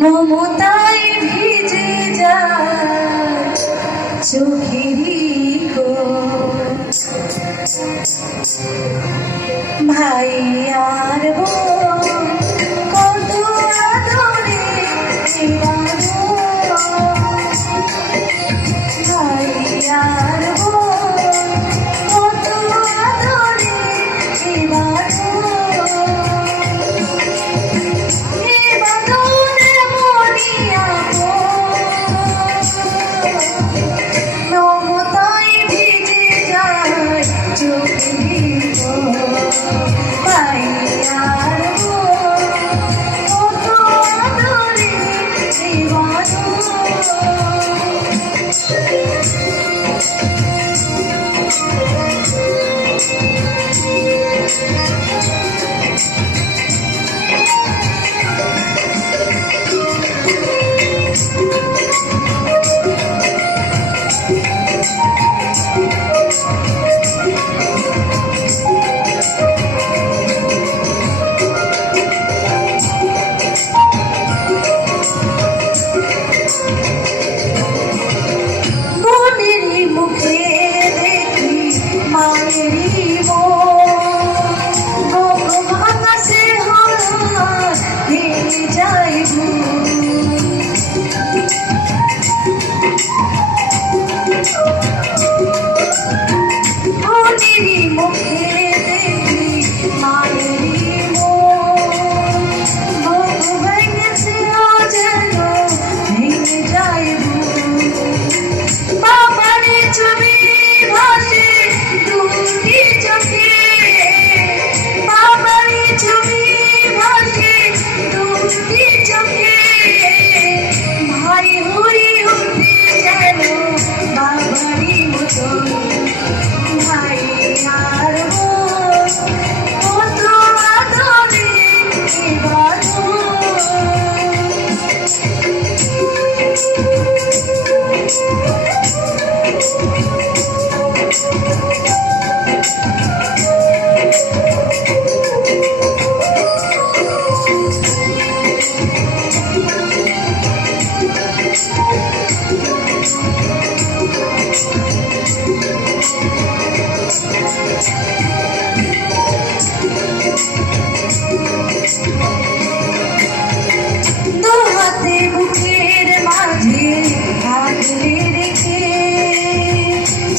মমতায় ভিজে যায় চোখেরই ভাই আর কত আদরে ভাই আর কত আদরে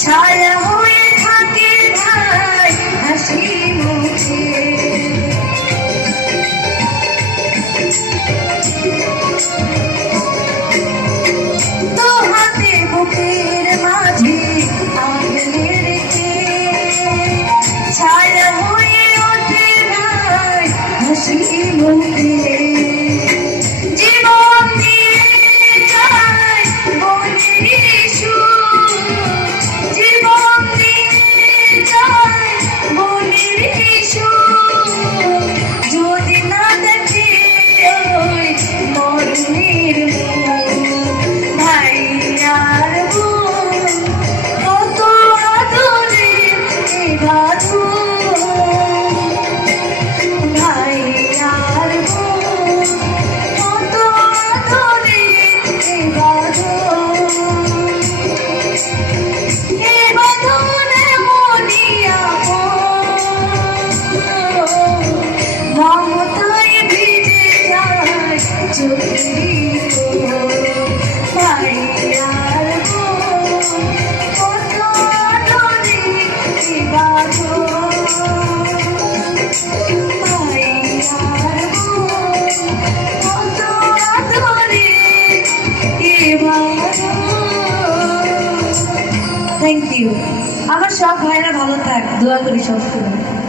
ছায়া হয়ে থাকে ভাই হাসি মুখে তো হাতে বুকের মাঝে আগলে রেখে ছায়া হয়ে ওঠে ভাই হাসি মুখে জীবন দিয়ে যায় বনের সুর যদি না দেখে মরণের ভাই আর কত আদরে বাধু ভাই আর কত আদরে বাধু মমতায় ভিজে যায় চোখেরই ভাই আর কত আদরে বাঁধো ভাই আর কত আদরে বাঁধো। Thank you. আমার সব ভাইরা ভালো থাক, দোয়া করি সব।